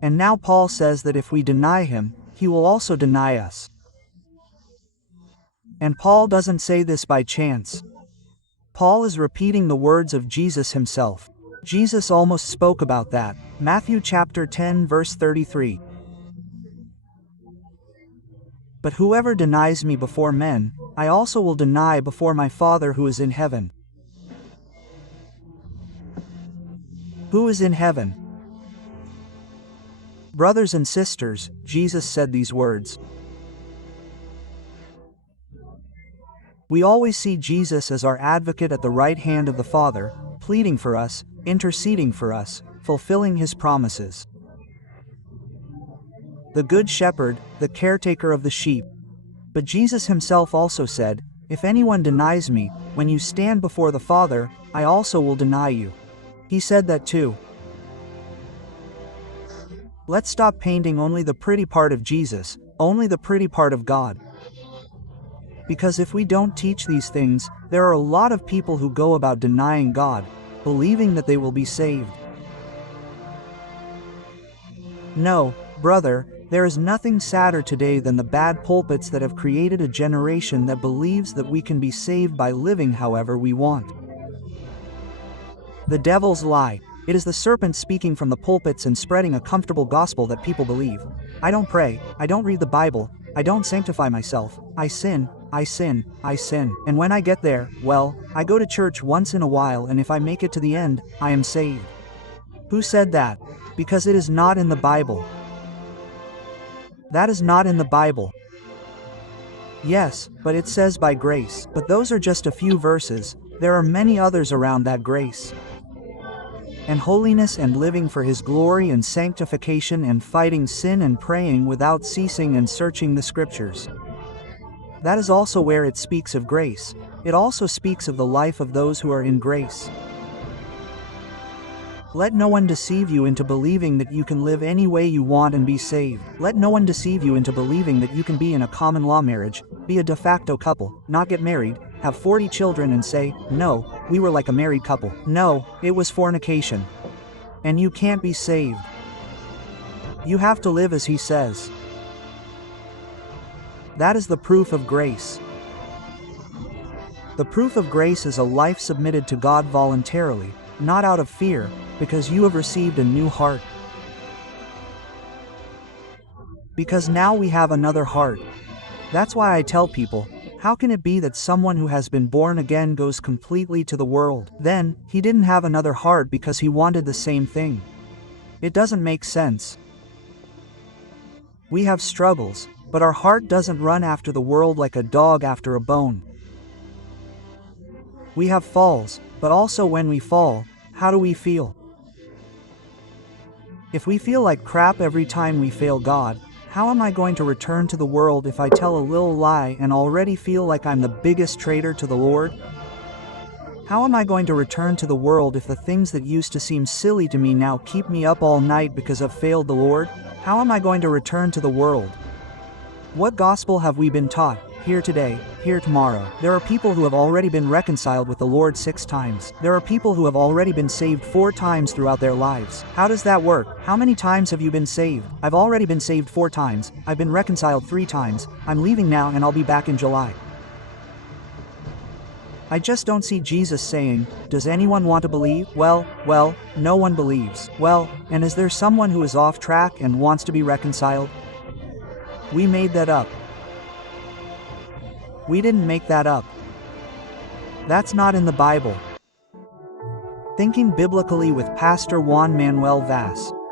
And now Paul says that if we deny him, he will also deny us. And Paul doesn't say this by chance. Paul is repeating the words of Jesus himself. Jesus almost spoke about that. Matthew chapter 10 verse 33. But whoever denies me before men, I also will deny before my Father who is in heaven. Who is in heaven? Brothers and sisters, Jesus said these words. We always see Jesus as our advocate at the right hand of the Father, pleading for us, interceding for us, fulfilling his promises. The Good Shepherd, the caretaker of the sheep. But Jesus himself also said, "If anyone denies me, when you stand before the Father, I also will deny you." He said that too. Let's stop painting only the pretty part of Jesus, only the pretty part of God. Because if we don't teach these things, there are a lot of people who go about denying God, believing that they will be saved. No, brother, there is nothing sadder today than the bad pulpits that have created a generation that believes that we can be saved by living however we want. The devil's lie. It is the serpent speaking from the pulpits and spreading a comfortable gospel that people believe. I don't pray, I don't read the Bible, I don't sanctify myself, I sin, I sin, I sin. And when I get there, well, I go to church once in a while, and if I make it to the end, I am saved. Who said that? Because it is not in the Bible. That is not in the Bible. Yes, but it says by grace. But those are just a few verses. There are many others around that grace. And holiness and living for his glory and sanctification and fighting sin and praying without ceasing and searching the scriptures. That is also where it speaks of grace. It also speaks of the life of those who are in grace. Let no one deceive you into believing that you can live any way you want and be saved. Let no one deceive you into believing that you can be in a common law marriage, be a de facto couple, not get married, have 40 children and say, "No, we were like a married couple." No, it was fornication. And you can't be saved. You have to live as he says. That is the proof of grace. The proof of grace is a life submitted to God voluntarily, not out of fear, because you have received a new heart. Because now we have another heart. That's why I tell people, how can it be that someone who has been born again goes completely to the world? Then, he didn't have another heart because he wanted the same thing. It doesn't make sense. We have struggles, but our heart doesn't run after the world like a dog after a bone. We have falls, but also when we fall, how do we feel? If we feel like crap every time we fail God, how am I going to return to the world if I tell a little lie and already feel like I'm the biggest traitor to the Lord? How am I going to return to the world if the things that used to seem silly to me now keep me up all night because I've failed the Lord? How am I going to return to the world? What gospel have we been taught? Here today, here tomorrow. There are people who have already been reconciled with the Lord 6 times. There are people who have already been saved 4 times throughout their lives. How does that work? How many times have you been saved? I've already been saved 4 times. I've been reconciled 3 times. I'm leaving now and I'll be back in July. I just don't see Jesus saying, "Does anyone want to believe?" Well, no one believes. Well, and is there someone who is off track and wants to be reconciled? We made that up. We didn't make that up. That's not in the Bible. Thinking Biblically with Pastor Juan Manuel Vaz.